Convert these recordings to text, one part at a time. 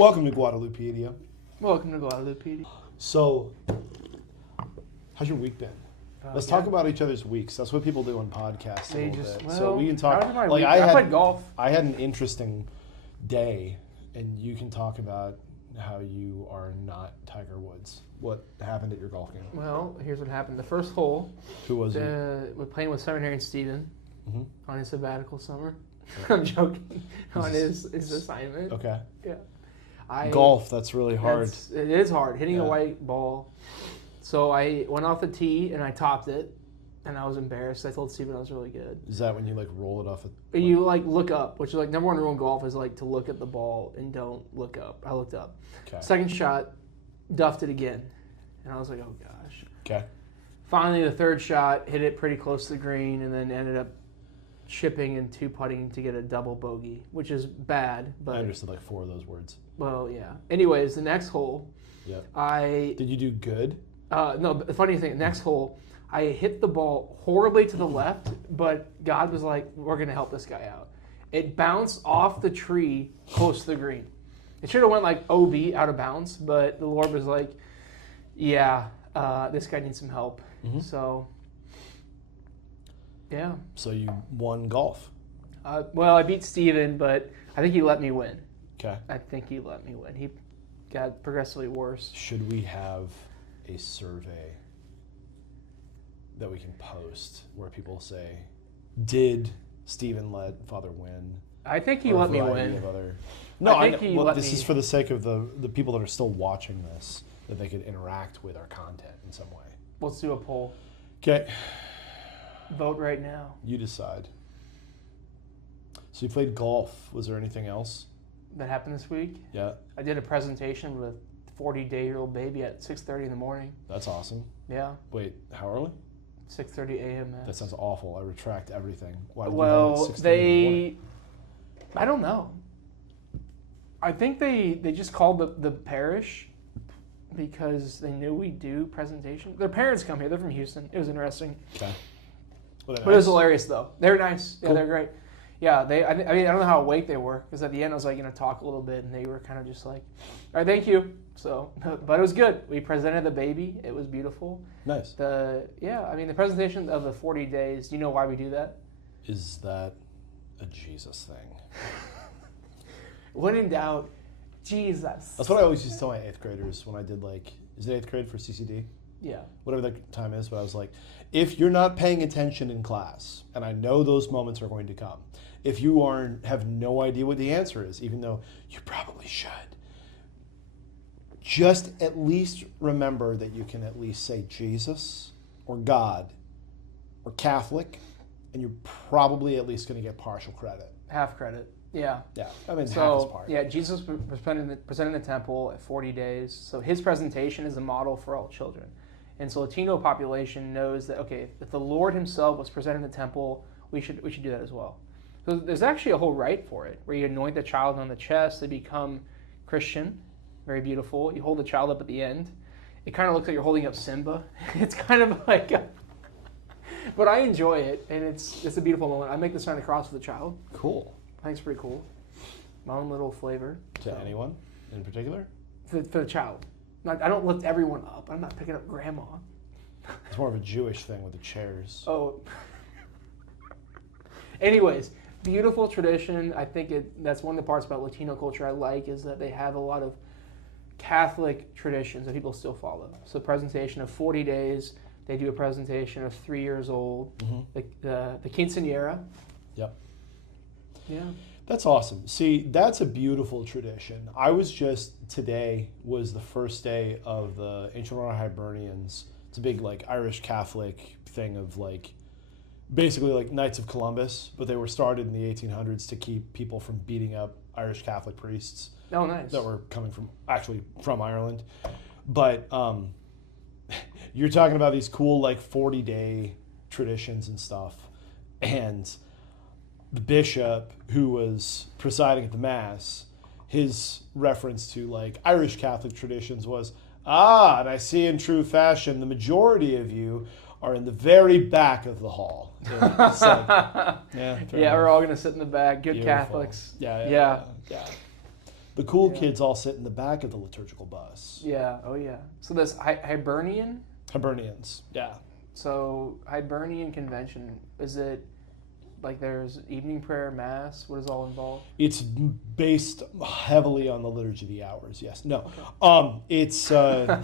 Welcome to Guadalupedia. Welcome to Guadalupedia. So, how's your week been? Let's talk about each other's weeks. That's what people do on podcasts a little bit. So we can talk. I played golf. I had an interesting day, and you can talk about how you are not Tiger Woods. What happened at your golf game? Well, here's what happened. The first hole. Who was it? We're playing with Seminarian Steven on his sabbatical summer. Okay. I'm joking. On his assignment. Okay. Yeah. Golf, that's really hard. It is hard, hitting a white ball. So I went off the tee and I topped it, and I was embarrassed. I told Steven I was really good. Is that when you roll it off? You look up, which is number one rule in golf is to look at the ball and don't look up. I looked up. Okay. Second shot, duffed it again, and I was like, oh gosh. Okay. Finally, the third shot hit it pretty close to the green, and then ended up chipping and two putting to get a double bogey, which is bad. But I understood 4 of those words. Well, yeah. Anyways, the next hole, Yep. Did you do good? No, the funny thing, next hole, I hit the ball horribly to the left, but God was like, we're going to help this guy out. It bounced off the tree close to the green. It should have went OB, out of bounds, but the Lord was like, yeah, this guy needs some help. Mm-hmm. So, yeah. So you won golf. Well, I beat Steven, but I think he let me win. Okay. I think he let me win. He got progressively worse. Should we have a survey that we can post where people say, did Steven let Father win? I think he let me win. No, I think he let me. This is for the sake of the people that are still watching this, that they could interact with our content in some way. Let's do a poll. Okay. Vote right now. You decide. So you played golf. Was there anything else that happened this week? Yeah. I did a presentation with a 40-day-old baby at 6:30 in the morning. That's awesome. Yeah. Wait, how early? 6:30 a.m. That sounds awful. I retract everything. Why would well, you they... I don't know. I think they just called the parish because they knew we do presentation. Their parents come here. They're from Houston. It was interesting. Okay. Well, but it was hilarious, though. They're nice. Yeah, cool. They're great. Yeah, I mean, I don't know how awake they were, because at the end I was going to talk a little bit, and they were kind of just all right, thank you. So, but it was good. We presented the baby. It was beautiful. Nice. The presentation of the 40 days, do you know why we do that? Is that a Jesus thing? When in doubt, Jesus. That's what I always used to tell my 8th graders when I did is it 8th grade for CCD? Yeah. Whatever the time is, but I was like, if you're not paying attention in class, and I know those moments are going to come, if you have no idea what the answer is, even though you probably should, just at least remember that you can at least say Jesus or God or Catholic, and you're probably at least going to get partial credit. Half credit. Yeah. Yeah. I mean, half is part. Yeah, Jesus was presented in the temple at 40 days. So his presentation is a model for all children. And so Latino population knows that, okay, if the Lord himself was presented in the temple, we should do that as well. So there's actually a whole rite for it, where you anoint the child on the chest, they become Christian, very beautiful. You hold the child up at the end. It kind of looks like you're holding up Simba. It's kind of but I enjoy it, and it's a beautiful moment. I make the sign of the cross with the child. Cool. I think it's pretty cool. My own little flavor. To anyone in particular? For the child. I don't lift everyone up. I'm not picking up grandma. It's more of a Jewish thing with the chairs. Oh. Anyways, beautiful tradition. I think that's one of the parts about Latino culture I like, is that they have a lot of Catholic traditions that people still follow. So presentation of 40 days. They do a presentation of 3 years old. Mm-hmm. The quinceañera. Yep. Yeah. That's awesome. See, that's a beautiful tradition. Today was the first day of the Ancient Order Hibernians. It's a big Irish Catholic thing of basically Knights of Columbus, but they were started in the 1800s to keep people from beating up Irish Catholic priests. Oh, nice. That were coming from Ireland. But you're talking about these cool 40-day traditions and stuff, and the bishop who was presiding at the Mass, his reference to Irish Catholic traditions was, and I see in true fashion the majority of you are in the very back of the hall. Yeah, we're all going to sit in the back. Good Beautiful. Catholics. Yeah. The cool kids all sit in the back of the liturgical bus. Yeah. Oh yeah. So this Hibernian. Hibernians. Yeah. So Hibernian convention, is it like there's evening prayer, mass? What is all involved? It's based heavily on the liturgy of the hours. Yes. No. Okay. It's so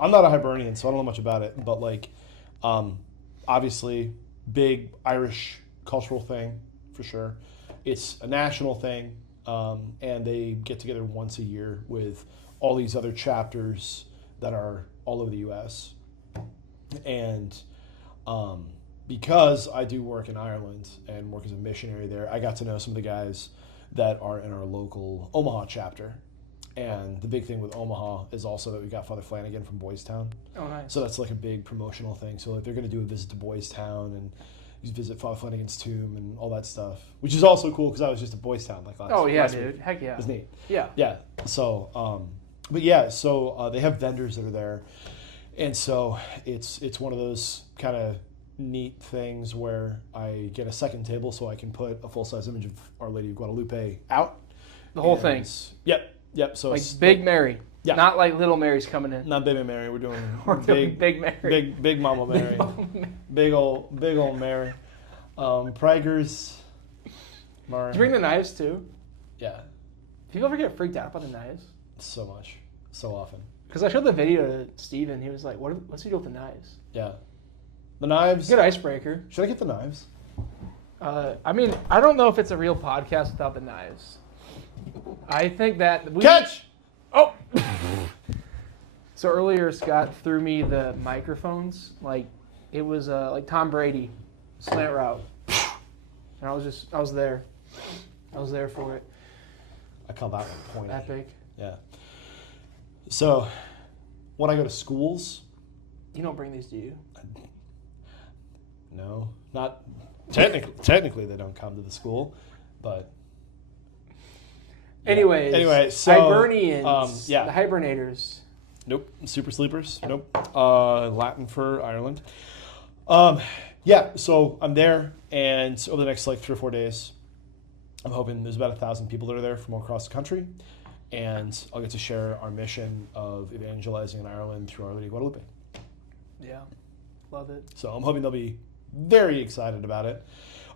I'm not a Hibernian, so I don't know much about it. But like, obviously, big Irish cultural thing for sure. It's a national thing, and they get together once a year with all these other chapters that are all over the U.S. And because I do work in Ireland and work as a missionary there, I got to know some of the guys that are in our local Omaha chapter. And the big thing with Omaha is also that we got Father Flanagan from Boys Town. Oh, nice. So that's like a big promotional thing. So like they're going to do a visit to Boys Town and visit Father Flanagan's tomb and all that stuff, which is also cool because I was just at Boys Town like last week. Oh yeah, dude. Week. Heck yeah. It was neat. Yeah. Yeah. So, but yeah, so they have vendors that are there. And so it's one of those kind of neat things where I get a second table so I can put a full-size image of Our Lady of Guadalupe out. The whole thing. Yep. So like it's Big Mary. Yeah. Not like Little Mary's coming in. Not Baby Mary. We're doing Big Mary. Big Mama Mary. Big old Mary. Prager's. Did you bring the knives too? Yeah. People ever get freaked out by the knives? So much. So often. Because I showed the video to Steven. He was like, what's he do with the knives? Yeah. The knives. Good icebreaker. Should I get the knives? I mean, I don't know if it's a real podcast without the knives. I think that... Catch! Oh! So earlier, Scott threw me the microphones. Like, it was like Tom Brady, slant route. And I was there. I was there for it. I call that one pointy. Epic. Yeah. So, when I go to schools... You don't bring these, do you? No. Not... Technically, they don't come to the school, but... Anyways, so Hibernians, yeah, the hibernators. Nope, super sleepers. Nope, Latin for Ireland. Yeah, so I'm there, and over the next like 3 or 4 days, I'm hoping there's about 1,000 people that are there from all across the country, and I'll get to share our mission of evangelizing in Ireland through Our Lady of Guadalupe. Yeah, love it. So I'm hoping they'll be very excited about it.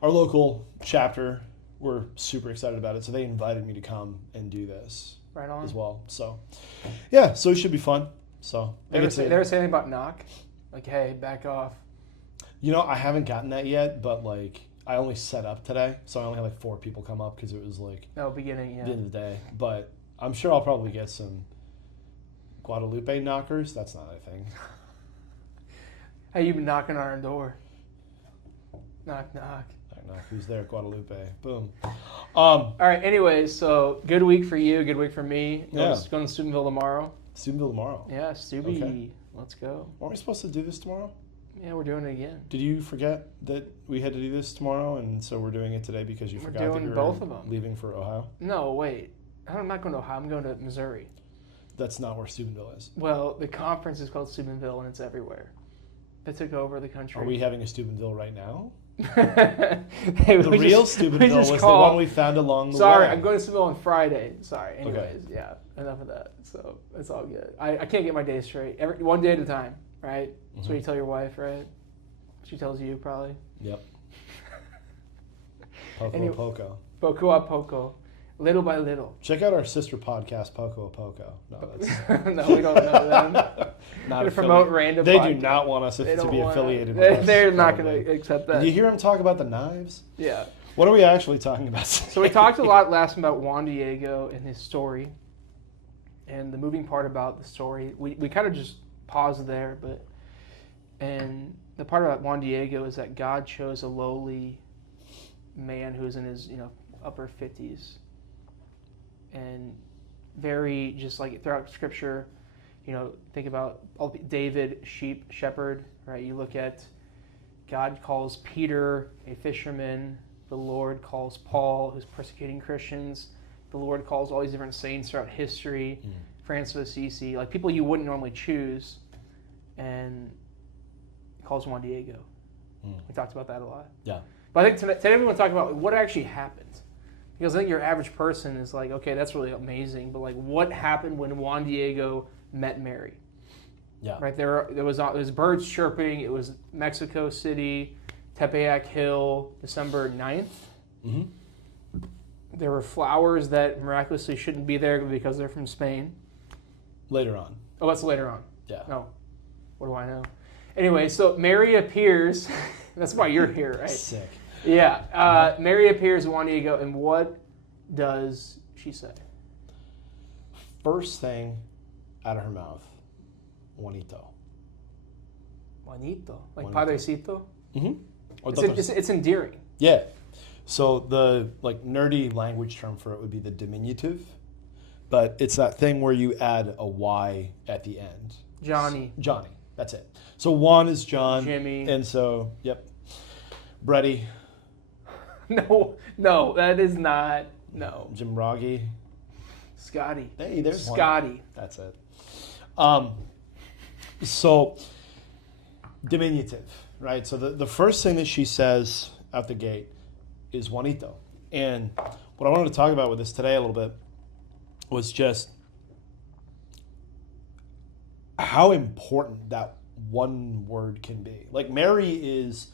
Our local chapter. We're super excited about it, so they invited me to come and do this right on as well. So, yeah, so it should be fun. So they ever say anything about knock? Like, hey, back off. You know, I haven't gotten that yet, but like I only set up today, so I only had like 4 people come up because it was like beginning, yeah, the end of the day. But I'm sure I'll probably get some Guadalupe knockers. That's not a thing. Hey, you've been knocking on our door. Knock, knock. Who's there? Guadalupe. Boom. All right. Anyways, so good week for you. Good week for me. Yeah. Going to Steubenville tomorrow. Steubenville tomorrow. Yeah, Stubby. Okay. Let's go. Aren't we supposed to do this tomorrow? Yeah, we're doing it again. Did you forget that we had to do this tomorrow, and so we're doing it today because you forgot that you were both of them. leaving for Ohio? No, wait. I'm not going to Ohio. I'm going to Missouri. That's not where Steubenville is. Well, the conference is called Steubenville, and it's everywhere. They took over the country. Are we having a Steubenville right now? Hey, the real Steubenville was the one we found along the way. Sorry, I'm going to Steubenville on Friday. Sorry. Anyways, yeah, enough of that. So it's all good. I can't get my days straight. One day at a time, right? Mm-hmm. That's what you tell your wife, right? She tells you probably. Yep. Poco. Poco a poco. Little by little. Check out our sister podcast, Poco a Poco. No, that's... No, we don't know them. Not to promote random They podcasts. Do not want us to be affiliated with us. They're not going to accept that. Did you hear him talk about the knives? Yeah. What are we actually talking about? So we talked a lot last time about Juan Diego and his story. And the moving part about the story, we kind of just paused there, and the part about Juan Diego is that God chose a lowly man who was in his upper 50s. And very, just like throughout Scripture, think about David, sheep, shepherd, right? You look at God calls Peter a fisherman. The Lord calls Paul, who's persecuting Christians. The Lord calls all these different saints throughout history. Francis of Assisi, like people you wouldn't normally choose. And he calls Juan Diego. We talked about that a lot. Yeah. But I think today we want to talk about what actually happened. Because I think your average person is like, okay, that's really amazing, but like, what happened when Juan Diego met Mary? Yeah. Right there was birds chirping. It was Mexico City, Tepeyac Hill, December 9th. Mm-hmm. There were flowers that miraculously shouldn't be there because they're from Spain. Later on. Oh, that's later on. Yeah. No. What do I know? Anyway, so Mary appears. That's why you're here, right? Sick. Yeah. Mary appears to Juan Diego, and what does she say? First thing out of her mouth, Juanito. Juanito. Like Juanito. Padrecito? Mm-hmm. It's endearing. Yeah. So the like nerdy language term for it would be the diminutive, but it's that thing where you add a Y at the end. Johnny. Johnny. That's it. So Juan is John. Jimmy. And so, yep. Brady. No, that is not. No. Jamrog. Scotty. Hey, there's Scotty. One. That's it. So, diminutive, right? So the first thing that she says out the gate is Juanito. And what I wanted to talk about with this today a little bit was just how important that one word can be. Like Mary is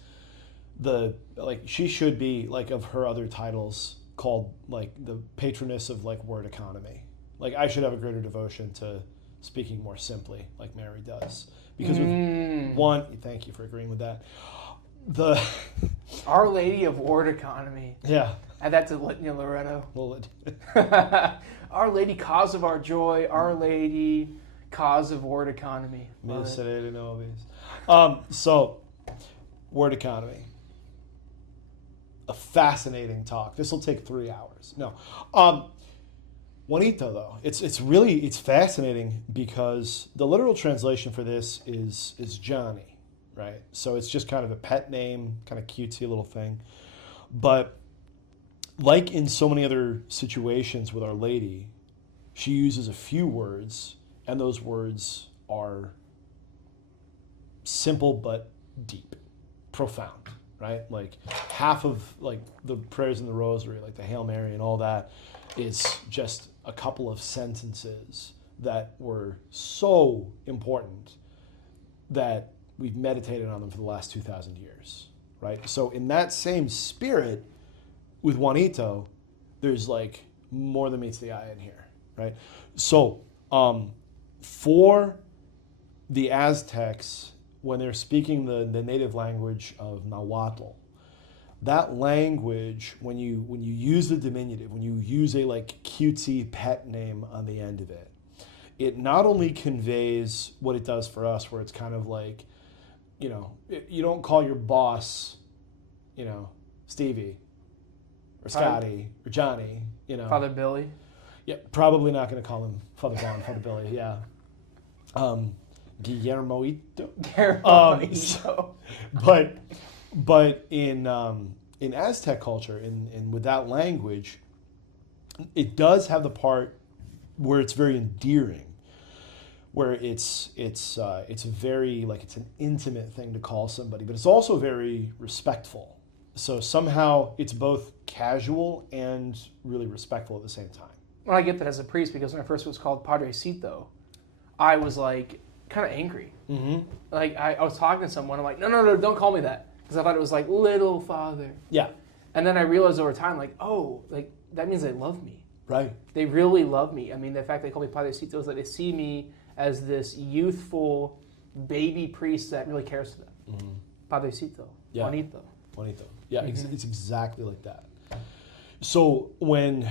she should be like of her other titles called like the patroness of like word economy. Like I should have a greater devotion to speaking more simply like Mary does. Because with one, thank you for agreeing with that. The Our Lady of Word Economy. Yeah. Add that to Litany of Loretto. Well, Our Lady, cause of our joy. Our Lady, cause of word economy. So, word economy. A fascinating talk. This will take 3 hours. No. Juanito, though, it's fascinating because the literal translation for this is Johnny, right? So it's just kind of a pet name, kind of cutesy little thing. But like in so many other situations with Our Lady, she uses a few words, and those words are simple but deep, profound, right? Like half of like the prayers in the Rosary, like the Hail Mary and all that, is just a couple of sentences that were so important that we've meditated on them for the last 2,000 years, right? So in that same spirit, with Juanito, there's like more than meets the eye in here, right? So for the Aztecs, when they're speaking the native language of Nahuatl, that language, when you use the diminutive, when you use a like cutesy pet name on the end of it, it not only conveys what it does for us, where it's kind of like, you don't call your boss, Stevie or Scotty or Johnny, Father Billy. Yeah, probably not going to call him Father Vaughn, Father Billy. Yeah. Guillermoito. But in Aztec culture, in with that language, it does have the part where it's very endearing, where it's very like it's an intimate thing to call somebody, but it's also very respectful. So somehow it's both casual and really respectful at the same time. Well, I get that as a priest because when I first was called Padrecito, I was like kind of angry. Mm-hmm. Like I was talking to someone, I'm like, no, don't call me that. Because I thought it was like little father. Yeah. And then I realized over time, like, oh, like that means they love me. Right. They really love me. I mean, the fact they call me Padrecito is that they see me as this youthful baby priest that really cares for them. Mm-hmm. Padrecito. Yeah. Juanito. Yeah, mm-hmm. It's exactly like that. So when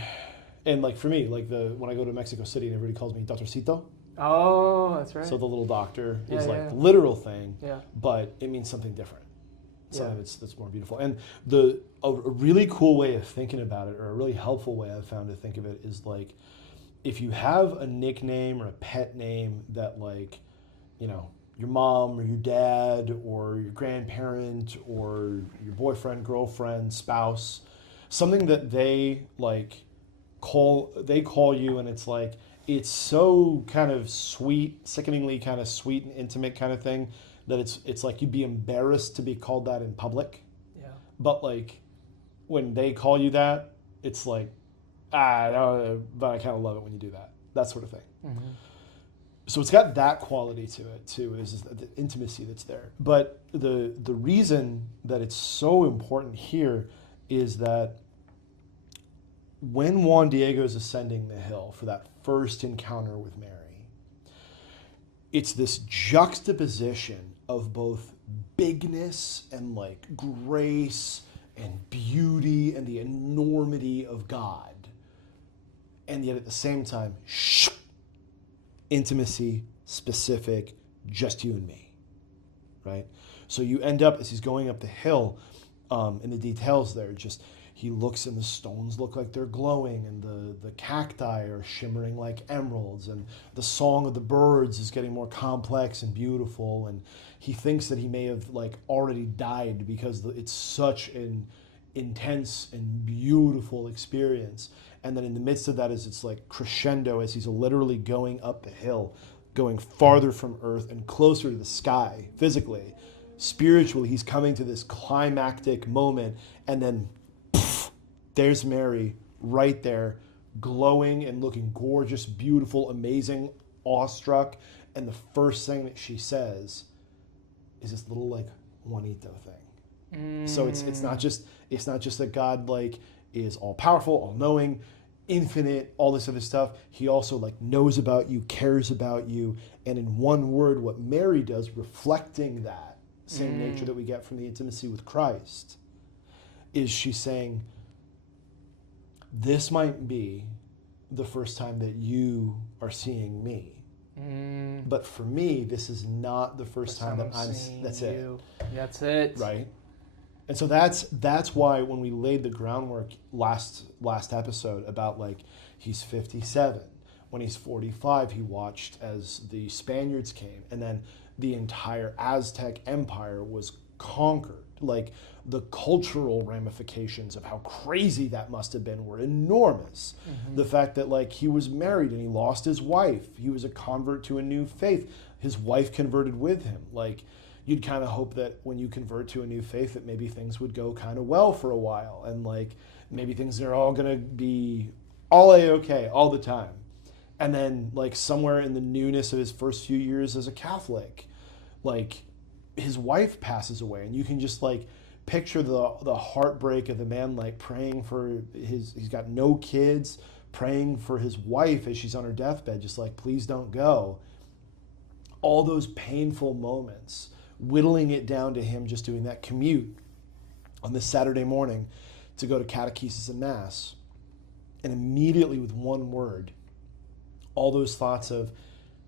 for me, like when I go to Mexico City and everybody calls me Doctorcito. Oh, that's right. So the little doctor is like the literal thing, but it means something different. Something that's more beautiful. And a really cool way of thinking about it, or a really helpful way I've found to think of it, is like if you have a nickname or a pet name that like, your mom or your dad or your grandparent or your boyfriend, girlfriend, spouse, something that they like call you, and it's like it's so kind of sweet, sickeningly kind of sweet and intimate kind of thing, that it's like you'd be embarrassed to be called that in public. Yeah. But like when they call you that, it's like no, but I kind of love it when you do that. That sort of thing. Mm-hmm. So it's got that quality to it too, is the intimacy that's there. But the reason that it's so important here is that when Juan Diego is ascending the hill for that first encounter with Mary, it's this juxtaposition of both bigness and like grace and beauty and the enormity of God. And yet at the same time, intimacy, specific, just you and me, right? So you end up, as he's going up the hill, in the details there, just he looks and the stones look like they're glowing, and the cacti are shimmering like emeralds, and the song of the birds is getting more complex and beautiful, and he thinks that he may have like already died because it's such an intense and beautiful experience. And then in the midst of that is it's like crescendo as he's literally going up the hill, going farther from earth and closer to the sky physically. Spiritually, he's coming to this climactic moment, and then there's Mary right there, glowing and looking gorgeous, beautiful, amazing, awestruck. And the first thing that she says is this little like Juanito thing. So it's not just that God like is all powerful, all knowing, infinite, all this other stuff. He also like knows about you, cares about you, and in one word, what Mary does, reflecting that same nature that we get from the intimacy with Christ, is she's saying, this might be the first time that you are seeing me. But for me, this is not the first time that I'm seeing that's you. That's it. Right? And so that's why when we laid the groundwork last episode about like he's 57, when he's 45, he watched as the Spaniards came, and then the entire Aztec Empire was conquered. Like the cultural ramifications of how crazy that must have been were enormous. The fact that like he was married and he lost his wife, he was a convert to a new faith, his wife converted with him. Like you'd kind of hope that when you convert to a new faith that maybe things would go kind of well for a while, and like maybe things are all gonna be all A-okay all the time. And then like somewhere in the newness of his first few years as a Catholic, like his wife passes away, and you can just like picture the heartbreak of the man like praying for he's got no kids, praying for his wife as she's on her deathbed, just like, please don't go. All those painful moments, whittling it down to him just doing that commute on this Saturday morning to go to catechesis and mass. And immediately with one word, all those thoughts of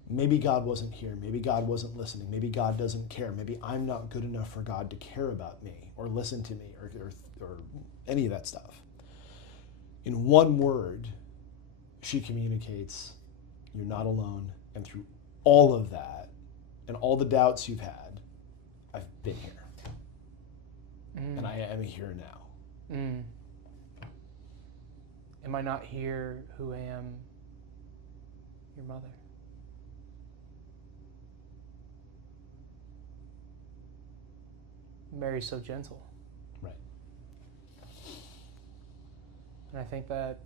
maybe God wasn't here, maybe God wasn't listening, maybe God doesn't care, maybe I'm not good enough for God to care about me or listen to me or any of that stuff. In one word, she communicates, you're not alone, and through all of that and all the doubts you've had, I've been here. And I am here now. Am I not here who am your mother? Mary's so gentle. Right. And I think that,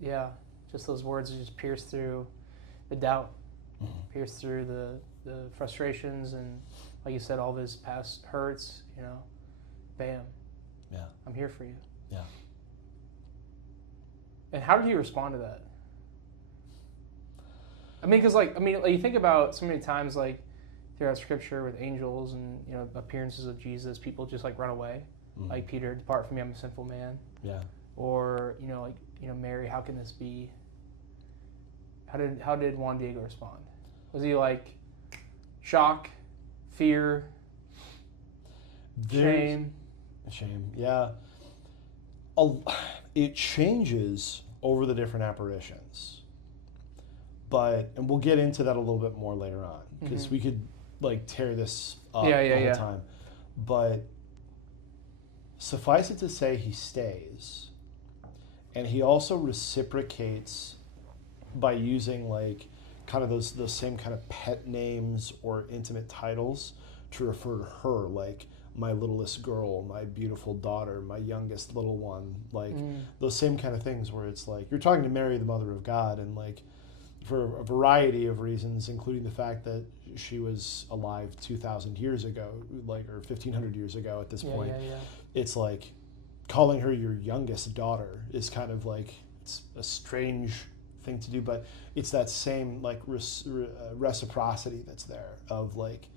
just those words just pierce through the doubt, pierce through the frustrations, and like you said, all of his past hurts, bam. Yeah. I'm here for you. Yeah. And how did he respond to that? I mean, because like you think about so many times, like throughout Scripture with angels and appearances of Jesus, people just like run away, like Peter, depart from me, I'm a sinful man. Yeah. Or Mary, how can this be? How did Juan Diego respond? Was he like shock, fear, shame? Shame, yeah. It changes over the different apparitions, and we'll get into that a little bit more later on, because we could like tear this up the whole time. But suffice it to say, he stays, and he also reciprocates by using like kind of those same kind of pet names or intimate titles to refer to her, like my littlest girl, my beautiful daughter, my youngest little one, like those same kind of things where it's like you're talking to Mary, the Mother of God, and like for a variety of reasons, including the fact that she was alive 2,000 years ago, like, or 1,500 years ago at this point. It's like calling her your youngest daughter is kind of like, it's a strange thing to do, but it's that same like reciprocity that's there of like,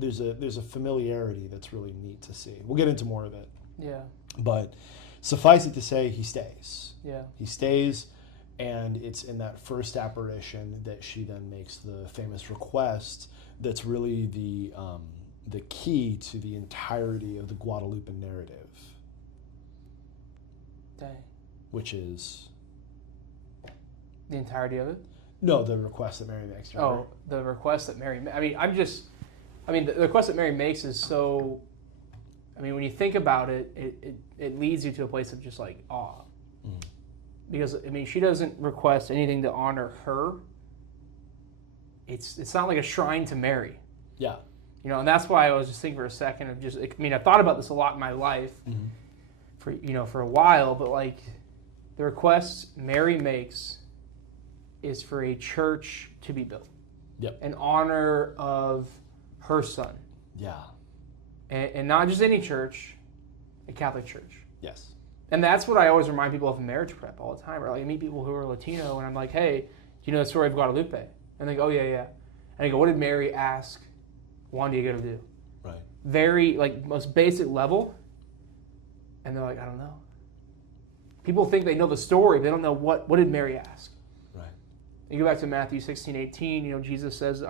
there's a familiarity that's really neat to see. We'll get into more of it. Yeah. But suffice it to say, he stays. Yeah. He stays. And it's in that first apparition that she then makes the famous request that's really the key to the entirety of the Guadalupe narrative. Dang. Which is... The entirety of it? No, the request that Mary makes. Oh, the request that Mary... the request that Mary makes is so... when you think about it, it leads you to a place of just like awe. Mm. Because, she doesn't request anything to honor her. It's not like a shrine to Mary. Yeah. And that's why I was just thinking for a second of just, I thought about this a lot in my life for a while, but like the request Mary makes is for a church to be built. Yep. In honor of her son. Yeah. And not just any church, a Catholic church. Yes. And that's what I always remind people of in marriage prep all the time. Or like I meet people who are Latino, and I'm like, hey, do you know the story of Guadalupe? And they go, oh, yeah. And I go, what did Mary ask Juan Diego to do? Right. Very, most basic level. And they're like, I don't know. People think they know the story, but they don't know what did Mary ask? Right. You go back to Matthew 16:18, Jesus says,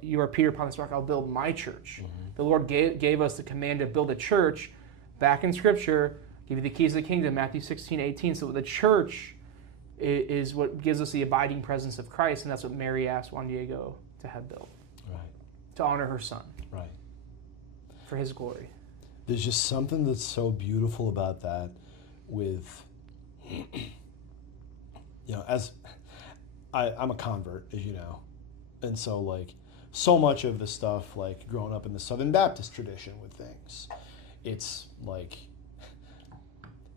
you are Peter, upon this rock I'll build my church. Mm-hmm. The Lord gave us the command to build a church back in Scripture. Give you the keys of the kingdom, Matthew 16:18. So the church is what gives us the abiding presence of Christ, and that's what Mary asked Juan Diego to have built. Right. To honor her son. Right. For his glory. There's just something that's so beautiful about that with, as I'm a convert, as you know. And so, like, so much of the stuff, like, growing up in the Southern Baptist tradition with things, it's, like...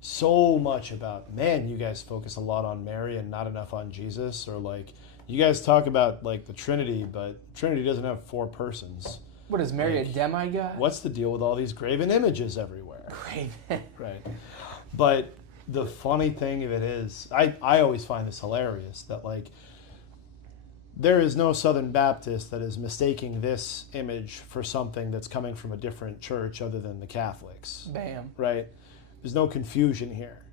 so much about, man, you guys focus a lot on Mary and not enough on Jesus, or like you guys talk about like the Trinity, but Trinity doesn't have 4 persons. What is Mary, a demigod? What's the deal with all these graven images everywhere? Graven. Right. But the funny thing of it is, I always find this hilarious that like there is no Southern Baptist that is mistaking this image for something that's coming from a different church other than the Catholics. Bam. Right. There's no confusion here.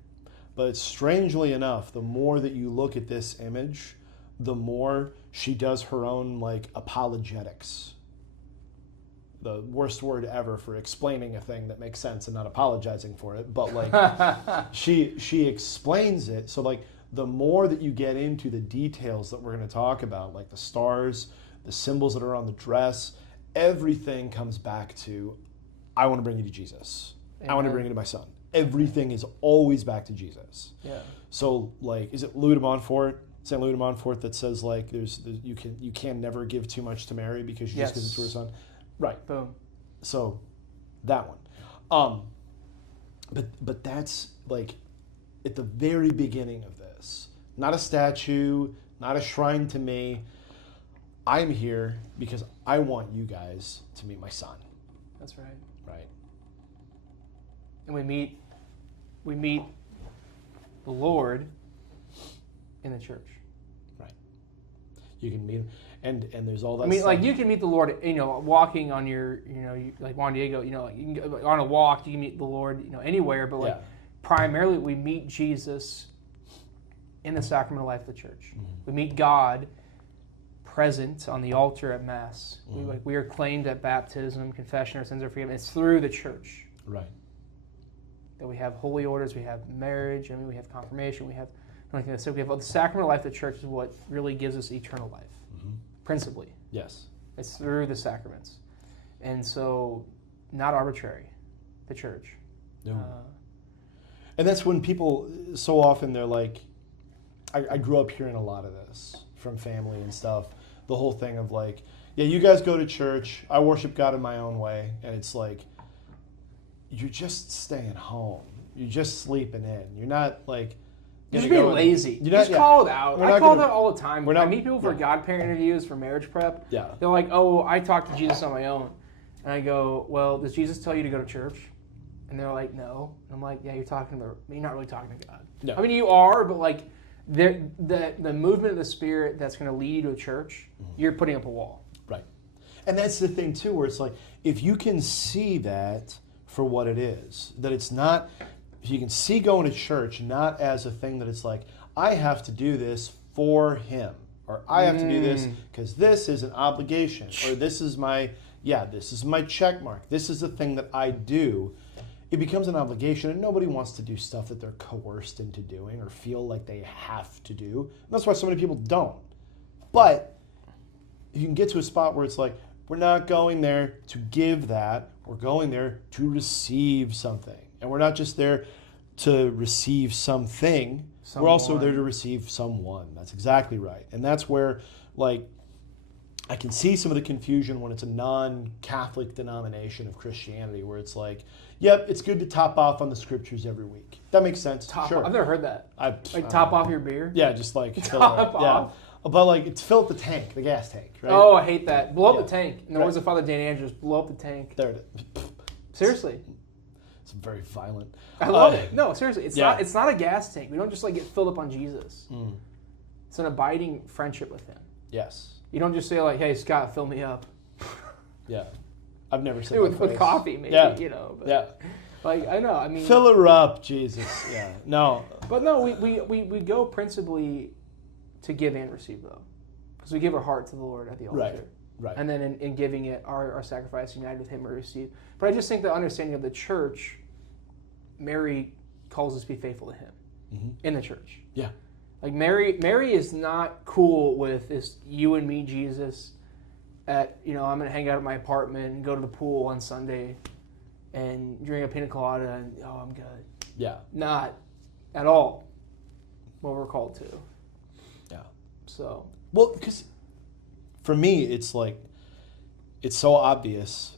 But strangely enough, the more that you look at this image, the more she does her own like apologetics. The worst word ever for explaining a thing that makes sense and not apologizing for it. But like she explains it. So like the more that you get into the details that we're going to talk about, like the stars, the symbols that are on the dress, everything comes back to, I want to bring you to Jesus. Amen. I want to bring you to my son. Everything is always back to Jesus. Yeah. So, like, is it Louis de Montfort, Saint Louis de Montfort, that says like, you can never give too much to Mary because she just gives it to her son, right? Boom. So, that one. But that's like at the very beginning of this. Not a statue, not a shrine to me. I'm here because I want you guys to meet my son. That's right. Right. And we meet the Lord in the church. Right. You can meet him, and there's all that. Like you can meet the Lord, walking on your, like Juan Diego, like you can go on a walk. You can meet the Lord, anywhere. But like primarily, we meet Jesus in the sacramental life of the church. Mm-hmm. We meet God present on the altar at Mass. Mm-hmm. We are claimed at baptism, confession, our sins are forgiven. It's through the church. Right. That we have holy orders, we have marriage, we have confirmation, we have so we have the sacramental life of the church is what really gives us eternal life, principally. Yes. It's through the sacraments. And so, not arbitrary, the church. No. And that's when people, so often they're like, I grew up hearing a lot of this from family and stuff, the whole thing of like, Yeah, you guys go to church. I worship God in my own way. And it's like, you're just staying home. You're just sleeping in. You're not like... You're just being lazy. You're not, just call it out. I call it out all the time. I meet people for godparent interviews, for marriage prep. Yeah. They're like, oh, I talked to Jesus on my own. And I go, well, does Jesus tell you to go to church? And they're like, no. And I'm like, yeah, you're not really talking to God. No. I mean, you are, but like the movement of the Spirit that's going to lead you to a church, you're putting up a wall. Right. And that's the thing, too, where it's like, if you can see that for what it is, that it's not... If you can see going to church not as a thing that it's like, I have to do this for him, or I have to do this because this is an obligation, or this is my check mark. This is the thing that I do. It becomes an obligation, and nobody wants to do stuff that they're coerced into doing or feel like they have to do. And that's why so many people don't. But you can get to a spot where it's like, we're not going there to give that. We're going there to receive something. And we're not just there to receive something. We're also there to receive someone. That's exactly right. And that's where, like, I can see some of the confusion when it's a non-Catholic denomination of Christianity, where it's like, yep, it's good to top off on the scriptures every week. That makes sense. Sure. I've never heard that. Top off your beer? Yeah, just like fill top it. off. Yeah. But like, it's fill up the tank, the gas tank, right? Oh, I hate that. Blow up the tank. In the words of Father Dan Andrews, blow up the tank. There it is. Seriously. It's very violent. I love it. No, seriously, it's not a gas tank. We don't just like get filled up on Jesus. It's an abiding friendship with him. Yes. You don't just say like, "Hey, Scott, fill me up." Yeah, I've never said with coffee, maybe. Yeah. You know. But, yeah. Like I know. I mean, fill her up, Jesus. Yeah. No. But no, we go principally to give and receive though, because we give our heart to the Lord at the altar. Right. And then in giving it, our sacrifice united with Him we receive. But I just think the understanding of the church, Mary calls us to be faithful to Him in the church. Yeah. Like Mary is not cool with this you and me Jesus at, I'm going to hang out at my apartment and go to the pool on Sunday and drink a pina colada and, I'm good. Yeah. Not at all what we're called to. Yeah. So. Well, because for me, it's like, it's so obvious.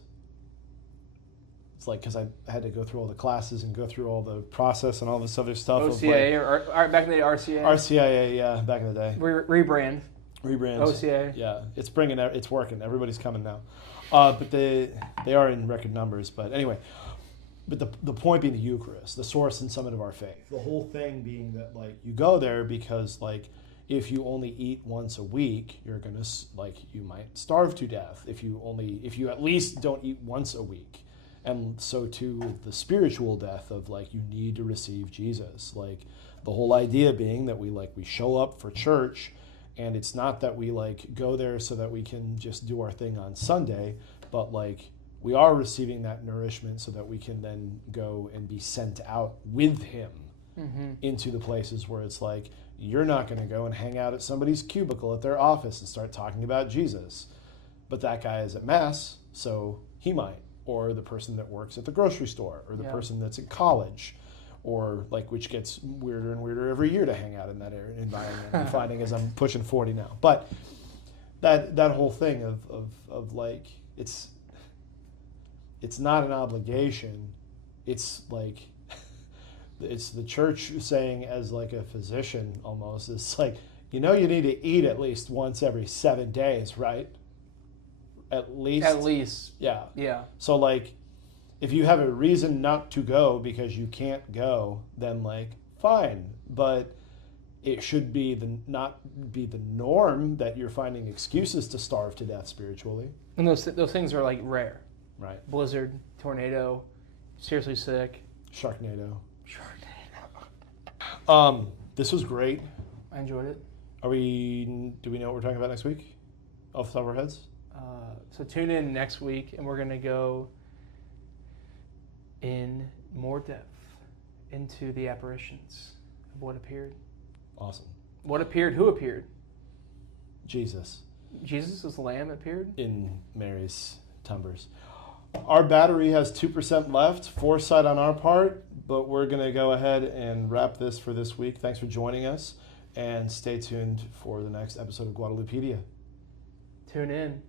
It's like, because I had to go through all the classes and go through all the process and all this other stuff. OCA, or back in the day, RCA. RCIA, yeah, back in the day. Rebrand. OCA. Yeah, it's working. Everybody's coming now. But they are in record numbers. But anyway, but the point being the Eucharist, the source and summit of our faith. The whole thing being that, like, you go there because, like, if you only eat once a week, you're gonna, like, you might starve to death. If you at least don't eat once a week. And so too, the spiritual death of, like, you need to receive Jesus. Like, the whole idea being that we show up for church, and it's not that we, like, go there so that we can just do our thing on Sunday, but, like, we are receiving that nourishment so that we can then go and be sent out with Him into the places where it's like, you're not going to go and hang out at somebody's cubicle at their office and start talking about Jesus. But that guy is at Mass, so he might. Or the person that works at the grocery store, or the person that's at college, or, like, which gets weirder and weirder every year to hang out in that area, environment. I'm finding as I'm pushing 40 now. But that whole thing of like, it's not an obligation. It's like, it's the church saying, as like a physician almost, it's like, you need to eat at least once every 7 days, right? At least. Yeah. Yeah. So, like, if you have a reason not to go because you can't go, then, like, fine. But it should be not be the norm that you're finding excuses to starve to death spiritually. And those things are, like, rare. Right. Blizzard, tornado, seriously sick. Sharknado. This was great. I enjoyed it. Do we know what we're talking about next week? Off the top of our heads? So tune in next week, and we're going to go in more depth into the apparitions of what appeared. Awesome. What appeared? Who appeared? Jesus. Jesus' lamb appeared? In Mary's tumbers. Our battery has 2% left, foresight on our part, but we're going to go ahead and wrap this for this week. Thanks for joining us, and stay tuned for the next episode of Guadalupedia. Tune in.